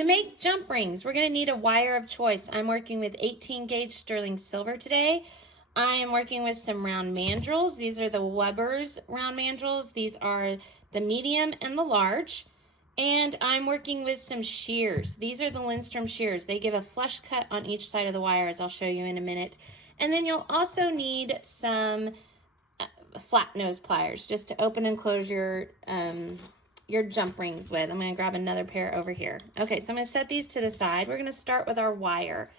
To make jump rings, we're going to need a wire of choice. I'm working with 18 gauge sterling silver today. I am working with some round mandrels. These are the Wubbers round mandrels. These are the medium and the large. And I'm working with some shears. These are the Lindstrom shears. They give a flush cut on each side of the wire, as I'll show you in a minute. And then you'll also need some flat nose pliers just to open and close your jump rings with. I'm going to grab another pair over here. Okay, so I'm going to set these to the side. We're going to start with our wire.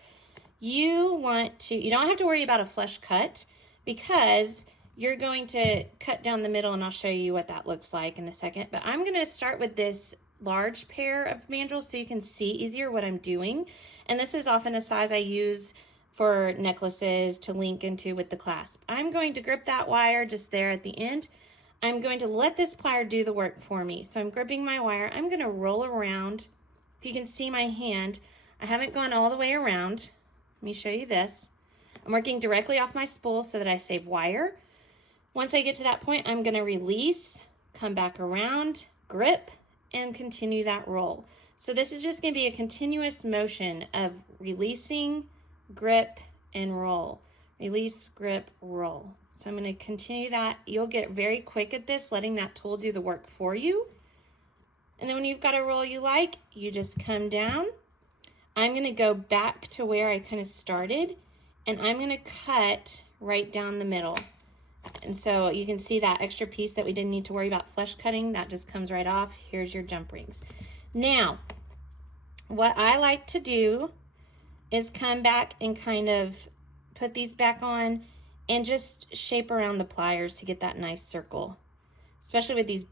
You don't have to worry about a flush cut because you're going to cut down the middle, and I'll show you what that looks like in a second. But I'm going to start with this large pair of mandrels so you can see easier what I'm doing. And this is often a size I use for necklaces to link into with the clasp. I'm going to grip that wire just there at the end. I'm going to let this plier do the work for me. So I'm gripping my wire. I'm going to roll around. If you can see my hand, I haven't gone all the way around. Let me show you this. I'm working directly off my spool so that I save wire. Once I get to that point, I'm going to release, come back around, grip, and continue that roll. So this is just going to be a continuous motion of releasing, grip, and roll. Release, grip, roll. So I'm going to continue that. You'll get very quick at this, letting that tool do the work for you. And then when you've got a roll you like, you just come down. I'm going to go back to where I kind of started, and I'm going to cut right down the middle. And so you can see that extra piece that we didn't need to worry about flush cutting, that just comes right off. Here's your jump rings. Now, what I like to do is come back and kind of put these back on and just shape around the pliers to get that nice circle. Especially with these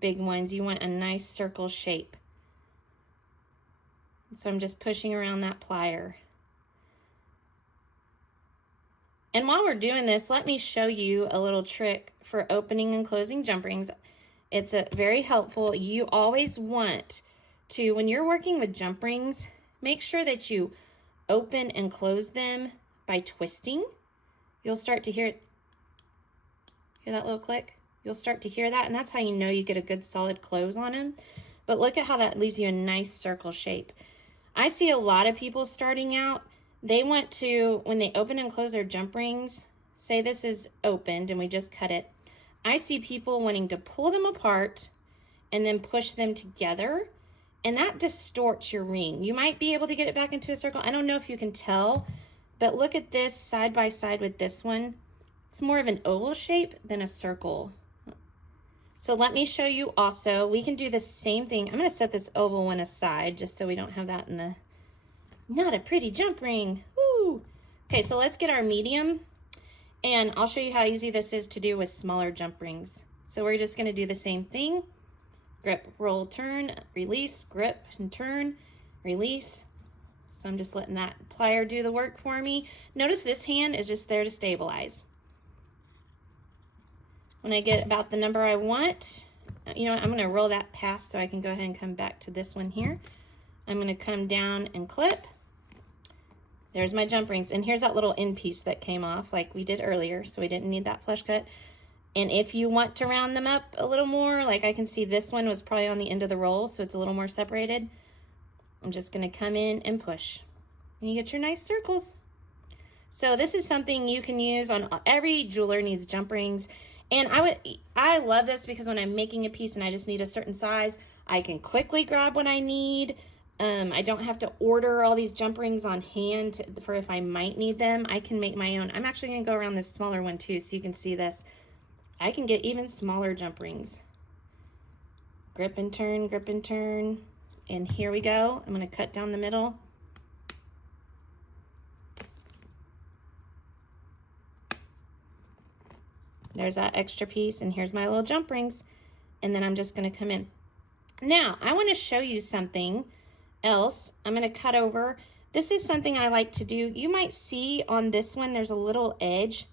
big ones, you want a nice circle shape. So I'm just pushing around that plier. And while we're doing this, let me show you a little trick for opening and closing jump rings. It's very helpful. You always want to, when you're working with jump rings, make sure that you open and close them by twisting. You'll start to hear that little click? You'll start to hear that, and that's how you know you get a good solid close on them. But look at how that leaves you a nice circle shape. I see a lot of people starting out, they want to, when they open and close their jump rings, say this is opened and we just cut it. I see people wanting to pull them apart and then push them together, and that distorts your ring. You might be able to get it back into a circle. I don't know if you can tell, but look at this side by side with this one. It's more of an oval shape than a circle. So let me show you also, we can do the same thing. I'm going to set this oval one aside just so we don't have that in the, not a pretty jump ring. Woo! Okay, so let's get our medium, and I'll show you how easy this is to do with smaller jump rings. So we're just going to do the same thing. Grip, roll, turn, release, grip, and turn, release. So I'm just letting that plier do the work for me. Notice this hand is just there to stabilize. When I get about the number I want, you know what, I'm going to roll that past so I can go ahead and come back to this one here. I'm going to come down and clip. There's my jump rings. And here's that little end piece that came off like we did earlier, so we didn't need that flush cut. And if you want to round them up a little more, like I can see this one was probably on the end of the roll, so it's a little more separated. I'm just going to come in and push. And you get your nice circles. So this is something you can use on, every jeweler needs jump rings. And I love this because when I'm making a piece and I just need a certain size, I can quickly grab what I need. I don't have to order all these jump rings on hand for if I might need them. I can make my own. I'm actually going to go around this smaller one too so you can see this. I can get even smaller jump rings. Grip and turn, grip and turn. And here we go. I'm going to cut down the middle. There's that extra piece, and here's my little jump rings. And then I'm just going to come in. Now, I want to show you something else. I'm going to cut over. This is something I like to do. You might see on this one, there's a little edge.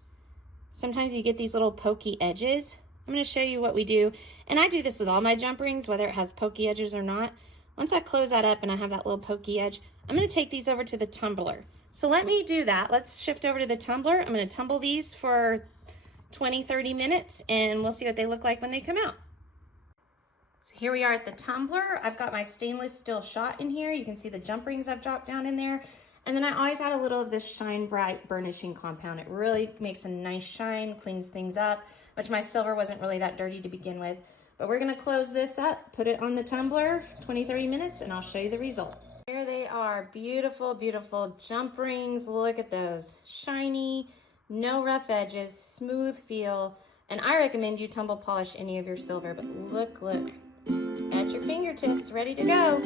Sometimes you get these little pokey edges. I'm going to show you what we do. And I do this with all my jump rings, whether it has pokey edges or not. Once I close that up and I have that little pokey edge, I'm going to take these over to the tumbler. So let me do that. Let's shift over to the tumbler. I'm going to tumble these for 20-30 minutes, and we'll see what they look like when they come out. So here we are at the tumbler. I've got my stainless steel shot in here. You can see the jump rings I've dropped down in there. And then I always add a little of this Shine Bright burnishing compound. It really makes a nice shine, cleans things up, which my silver wasn't really that dirty to begin with. But we're gonna close this up, put it on the tumbler, 20-30 minutes, and I'll show you the result. Here they are, beautiful, beautiful jump rings. Look at those, shiny, no rough edges, smooth feel. And I recommend you tumble polish any of your silver, but look, at your fingertips, ready to go.